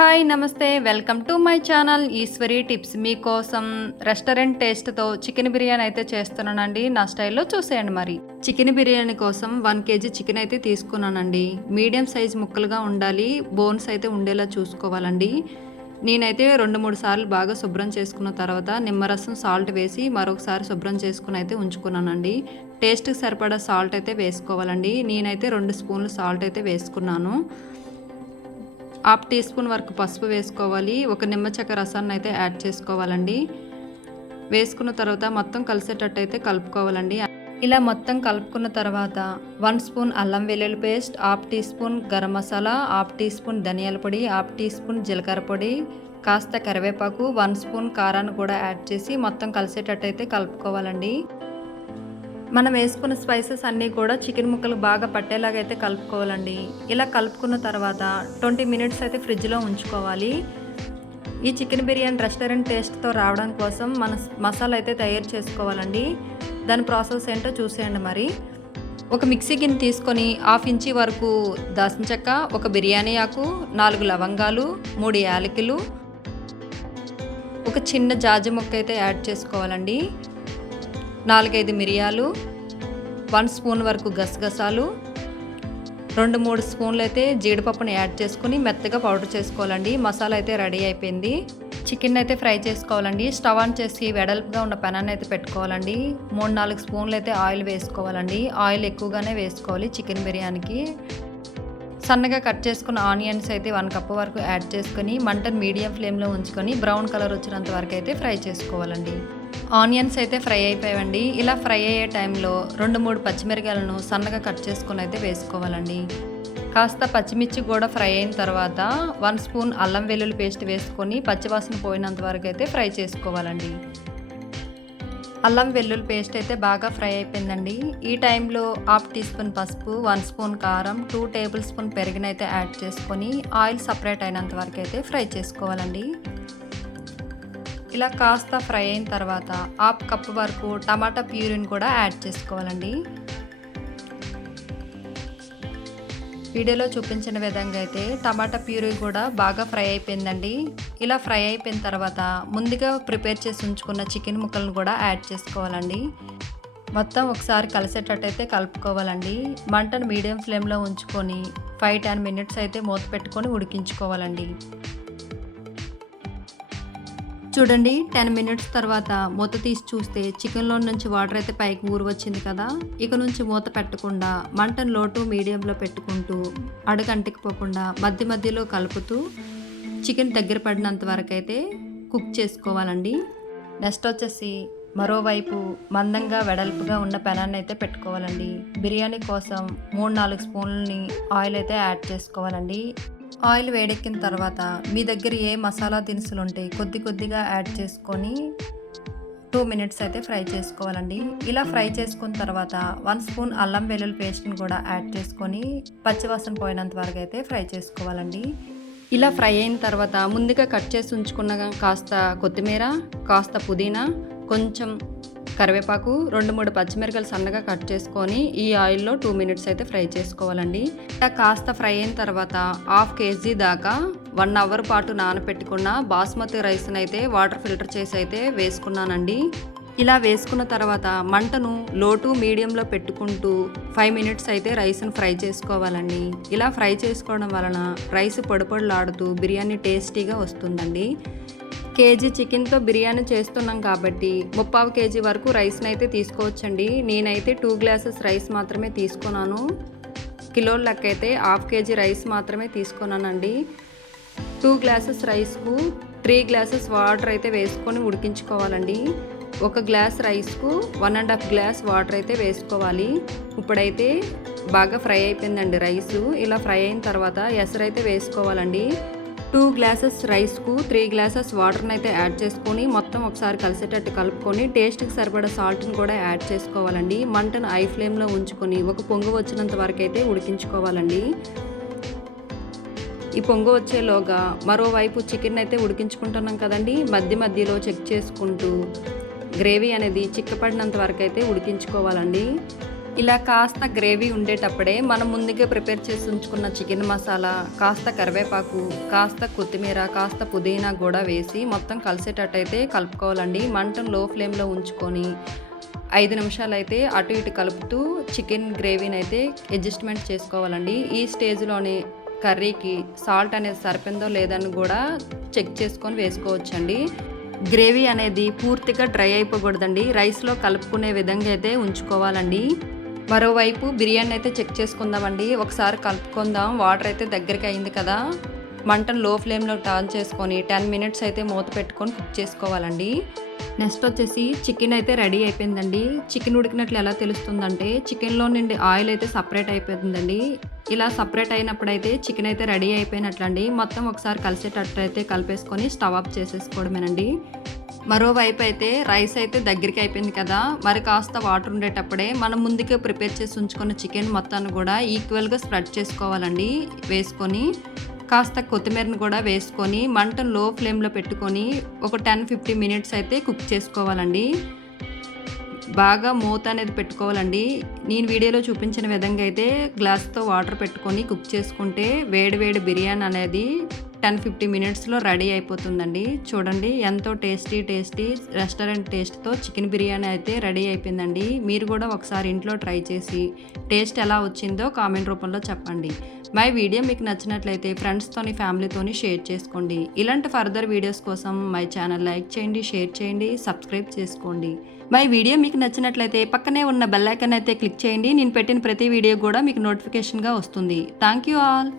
Hi namaste. Welcome to my channel Eshwari tips. మీకోసం restaurant టేస్ట్తో chicken biryani అయితే చేస్తున్నానండి. నా స్టైల్లో చూసేయండి మరి. చికెన్ బిర్యానీ కోసం వన్ కేజీ చికెన్ అయితే తీసుకున్నానండి. మీడియం సైజ్ ముక్కలుగా ఉండాలి. బోన్స్ అయితే ఉండేలా చూసుకోవాలండి. నేనైతే రెండు మూడు సార్లు బాగా శుభ్రం చేసుకున్న తర్వాత నిమ్మరసం సాల్ట్ వేసి మరొకసారి శుభ్రం చేసుకుని అయితే ఉంచుకున్నానండి. టేస్ట్కి సరిపడా సాల్ట్ అయితే వేసుకోవాలండి. నేనైతే రెండు స్పూన్లు సాల్ట్ అయితే వేసుకున్నాను. హాఫ్ టీ స్పూన్ వరకు పసుపు వేసుకోవాలి. ఒక నిమ్మ చెక్క రసాన్ని అయితే యాడ్ చేసుకోవాలండి. వేసుకున్న తర్వాత మొత్తం కలిసేటట్టు అయితే కలుపుకోవాలండి. ఇలా మొత్తం కలుపుకున్న తర్వాత వన్ స్పూన్ అల్లం వెల్లుల్లి paste half teaspoon garam masala half teaspoon ధనియాల పొడి హాఫ్ టీ స్పూన్ జీలకర్ర పొడి కాస్త కరివేపాకు వన్ స్పూన్ కారాన్ని కూడా యాడ్ చేసి మొత్తం కలిసేటట్టు అయితే కలుపుకోవాలండి. మనం వేసుకున్న స్పైసెస్ అన్నీ కూడా చికెన్ ముక్కలు బాగా పట్టేలాగా అయితే కలుపుకోవాలండి. ఇలా కలుపుకున్న తర్వాత ట్వంటీ మినిట్స్ అయితే ఫ్రిడ్జ్లో ఉంచుకోవాలి. ఈ చికెన్ బిర్యానీ రెస్టారెంట్ టేస్ట్తో రావడం కోసం మన మసాలా అయితే తయారు చేసుకోవాలండి. దాని ప్రాసెస్ ఏంటో చూసేయండి మరి. ఒక మిక్సీ గిన్నె తీసుకొని హాఫ్ ఇంచి వరకు దాసిన చెక్క ఒక బిర్యానీ ఆకు నాలుగు లవంగాలు మూడు యాలకులు ఒక చిన్న జాజి ముక్క అయితే యాడ్ చేసుకోవాలండి. నాలుగైదు మిరియాలు వన్ స్పూన్ వరకు గసగసాలు రెండు మూడు స్పూన్లు అయితే జీడిపప్పుని యాడ్ చేసుకుని మెత్తగా పౌడర్ చేసుకోవాలండి. మసాలా అయితే రెడీ అయిపోయింది. చికెన్ అయితే ఫ్రై చేసుకోవాలండి. స్టవ్ ఆన్ చేసి వెడల్పుగా ఉన్న పెనాన్ని అయితే పెట్టుకోవాలండి. మూడు నాలుగు స్పూన్లు అయితే ఆయిల్ వేసుకోవాలండి. ఆయిల్ ఎక్కువగానే వేసుకోవాలి చికెన్ బిర్యానీకి. సన్నగా కట్ చేసుకున్న ఆనియన్స్ అయితే వన్ కప్ వరకు యాడ్ చేసుకొని మంటను మీడియం ఫ్లేమ్లో ఉంచుకొని బ్రౌన్ కలర్ వచ్చినంత వరకు అయితే ఫ్రై చేసుకోవాలండి. ఆనియన్స్ అయితే ఫ్రై అయిపోయాయండి ఇలా ఫ్రై అయ్యే టైంలో రెండు మూడు పచ్చిమిరకాయలను సన్నగా కట్ చేసుకొని అయితే వేసుకోవాలండి. కాస్త పచ్చిమిర్చి కూడా ఫ్రై అయిన తర్వాత వన్ స్పూన్ అల్లం వెల్లుల్లి పేస్ట్ వేసుకొని పచ్చివాసన పోయినంత వరకు అయితే ఫ్రై చేసుకోవాలండి. అల్లం వెల్లుల్లి పేస్ట్ అయితే బాగా ఫ్రై అయిపోయిందండి. ఈ టైంలో హాఫ్ టీ స్పూన్ పసుపు వన్ స్పూన్ కారం టూ టేబుల్ స్పూన్ పెరిగినైతే యాడ్ చేసుకొని ఆయిల్ సపరేట్ అయినంత వరకు అయితే ఫ్రై చేసుకోవాలండి. ఇలా కాస్త ఫ్రై అయిన తర్వాత హాఫ్ కప్ వరకు టమాటా ప్యూరిని కూడా యాడ్ చేసుకోవాలండి. వీడియోలో చూపించిన విధంగా అయితే టమాటా ప్యూరీ కూడా బాగా ఫ్రై అయిపోయిందండి. ఇలా ఫ్రై అయిపోయిన తర్వాత ముందుగా ప్రిపేర్ చేసి ఉంచుకున్న చికెన్ ముక్కలను కూడా యాడ్ చేసుకోవాలండి. మొత్తం ఒకసారి కలిసేటట్టయితే కలుపుకోవాలండి. మంటను మీడియం ఫ్లేమ్లో ఉంచుకొని ఫైవ్ టెన్ మినిట్స్ అయితే మూత పెట్టుకొని ఉడికించుకోవాలండి. చూడండి టెన్ మినిట్స్ తర్వాత మూత తీసి చూస్తే చికెన్లో నుంచి వాటర్ అయితే పైకి ఊరు వచ్చింది కదా. ఇక నుంచి మూత పెట్టకుండా మంటను లోటు మీడియంలో పెట్టుకుంటూ అడుగంటికిపోకుండా మధ్య మధ్యలో కలుపుతూ చికెన్ దగ్గర పడినంత వరకు అయితే కుక్ చేసుకోవాలండి. నెక్స్ట్ వచ్చేసి మరోవైపు మందంగా వెడల్పుగా ఉన్న పెనాన్ని అయితే పెట్టుకోవాలండి. బిర్యానీ కోసం మూడు నాలుగు స్పూన్లని ఆయిల్ అయితే యాడ్ చేసుకోవాలండి. ఆయిల్ వేడెక్కిన తర్వాత మీ దగ్గర ఏ మసాలా దినుసులు ఉంటాయి కొద్ది కొద్దిగా యాడ్ చేసుకొని టూ మినిట్స్ అయితే ఫ్రై చేసుకోవాలండి. ఇలా ఫ్రై చేసుకున్న తర్వాత వన్ స్పూన్ అల్లం వెల్లుల్లి పేస్ట్ని కూడా యాడ్ చేసుకొని పచ్చివాసన పోయినంత వరకు అయితే ఫ్రై చేసుకోవాలండి. ఇలా ఫ్రై అయిన తర్వాత ముందుగా కట్ చేసి ఉంచుకున్న కాస్త కొత్తిమీర కాస్త పుదీనా కొంచెం కరివేపాకు రెండు మూడు పచ్చిమిరకలు సన్నగా కట్ చేసుకొని ఈ ఆయిల్లో టూ మినిట్స్ అయితే ఫ్రై చేసుకోవాలండి. ఇలా కాస్త ఫ్రై అయిన తర్వాత హాఫ్ కేజీ దాకా వన్ అవర్ పాటు నానపెట్టుకున్న బాస్మతి రైస్ని అయితే వాటర్ ఫిల్టర్ చేసి అయితే వేసుకున్నానండి. ఇలా వేసుకున్న తర్వాత మంటను లో టు మీడియంలో పెట్టుకుంటూ ఫైవ్ మినిట్స్ అయితే రైస్ను ఫ్రై చేసుకోవాలండి. ఇలా ఫ్రై చేసుకోవడం వలన రైస్ పొడిపొడులాడుతూ బిర్యానీ టేస్టీగా వస్తుందండి. కేజీ చికెన్తో బిర్యానీ చేస్తున్నాం కాబట్టి ముప్పావు కేజీ వరకు రైస్ని అయితే తీసుకోవచ్చండి. నేనైతే టూ గ్లాసెస్ రైస్ మాత్రమే తీసుకున్నాను. కిలోల లెక్క అయితే హాఫ్ కేజీ రైస్ మాత్రమే తీసుకున్నానండి. టూ గ్లాసెస్ రైస్కు త్రీ గ్లాసెస్ వాటర్ అయితే వేసుకొని ఉడికించుకోవాలండి. ఒక glass రైస్కు one and half glass water అయితే వేసుకోవాలి. ఇప్పుడైతే బాగా ఫ్రై అయిపోయిందండి రైస్. ఇలా ఫ్రై అయిన తర్వాత ఎసరైతే వేసుకోవాలండి. టూ గ్లాసెస్ రైస్కు త్రీ గ్లాసెస్ వాటర్ని అయితే యాడ్ చేసుకొని మొత్తం ఒకసారి కలిసేటట్టు కలుపుకొని టేస్ట్కి సరిపడా సాల్ట్ని కూడా యాడ్ చేసుకోవాలండి. మంటను ఐ ఫ్లేమ్లో ఉంచుకొని ఒక పొంగు వచ్చినంత వరకు అయితే ఉడికించుకోవాలండి. ఈ పొంగు వచ్చేలోగా మరోవైపు చికెన్ అయితే ఉడికించుకుంటున్నాం కదండి. మధ్య మధ్యలో చెక్ చేసుకుంటూ గ్రేవీ అనేది చిక్కపడినంత వరకు అయితే ఉడికించుకోవాలండి. ఇలా కాస్త గ్రేవీ ఉండేటప్పుడే మనం ముందుగా ప్రిపేర్ చేసి ఉంచుకున్న చికెన్ మసాలా కాస్త కరివేపాకు కాస్త కొత్తిమీర కాస్త పుదీనా కూడా వేసి మొత్తం కలిసేటట్టయితే కలుపుకోవాలండి. మంటను లో ఫ్లేమ్లో ఉంచుకొని ఐదు నిమిషాలు అయితే అటు ఇటు కలుపుతూ చికెన్ గ్రేవీని అయితే అడ్జస్ట్మెంట్ చేసుకోవాలండి. ఈ స్టేజ్లోనే కర్రీకి సాల్ట్ అనేది సరిపోయిందో లేదని కూడా చెక్ చేసుకొని వేసుకోవచ్చండి. గ్రేవీ అనేది పూర్తిగా డ్రై అయిపోకూడదండి. రైస్లో కలుపుకునే విధంగా అయితే ఉంచుకోవాలండి. మరోవైపు బిర్యానీ అయితే చెక్ చేసుకుందామండి. ఒకసారి కలుపుకుందాం. వాటర్ అయితే దగ్గరికి అయింది కదా. మంటను లో ఫ్లేమ్లో టర్న్ చేసుకొని టెన్ మినిట్స్ అయితే మూత పెట్టుకొని కుక్ చేసుకోవాలండి. నెక్స్ట్ వచ్చేసి చికెన్ అయితే రెడీ అయిపోయిందండి. చికెన్ ఉడికినట్లు ఎలా తెలుస్తుందంటే చికెన్లో నుండి ఆయిల్ అయితే సపరేట్ అయిపోతుందండి. ఇలా సపరేట్ అయినప్పుడు అయితే చికెన్ అయితే రెడీ అయిపోయినట్లండి. మొత్తం ఒకసారి కలిసేటట్టు అయితే కలిపేసుకొని స్టవ్ ఆఫ్ చేసేసుకోవడమేనండి. మరోవైపు అయితే రైస్ అయితే దగ్గరికి అయిపోయింది కదా. మరి కాస్త వాటర్ ఉండేటప్పుడే మనం ముందుకే ప్రిపేర్ చేసి ఉంచుకున్న చికెన్ మొత్తాన్ని కూడా ఈక్వల్గా స్ప్రెడ్ చేసుకోవాలండి. వేసుకొని కాస్త కొత్తిమీరను కూడా వేసుకొని మంటను లో ఫ్లేమ్లో పెట్టుకొని ఒక టెన్ ఫిఫ్టీ మినిట్స్ అయితే కుక్ చేసుకోవాలండి. బాగా మూత అనేది పెట్టుకోవాలండి. నేను వీడియోలో చూపించిన విధంగా అయితే గ్లాస్తో వాటర్ పెట్టుకొని కుక్ చేసుకుంటే వేడి వేడి బిర్యానీ అనేది టెన్ ఫిఫ్టీ మినిట్స్లో రెడీ అయిపోతుందండి. చూడండి ఎంతో టేస్టీ టేస్టీ రెస్టారెంట్ టేస్ట్తో చికెన్ బిర్యానీ అయితే రెడీ అయిపోయిందండి. మీరు కూడా ఒకసారి ఇంట్లో ట్రై చేసి టేస్ట్ ఎలా వచ్చిందో కామెంట్ రూపంలో చెప్పండి. మై వీడియో మీకు నచ్చినట్లయితే ఫ్రెండ్స్తోని ఫ్యామిలీతోని షేర్ చేసుకోండి. ఇలాంటి ఫర్దర్ వీడియోస్ కోసం మై ఛానల్ లైక్ చేయండి షేర్ చేయండి సబ్స్క్రైబ్ చేసుకోండి. మై వీడియో మీకు నచ్చినట్లయితే పక్కనే ఉన్న బెల్ ఐకన్ అయితే క్లిక్ చేయండి. నేను పెట్టిన ప్రతి వీడియో కూడా మీకు నోటిఫికేషన్గా వస్తుంది. Thank you all.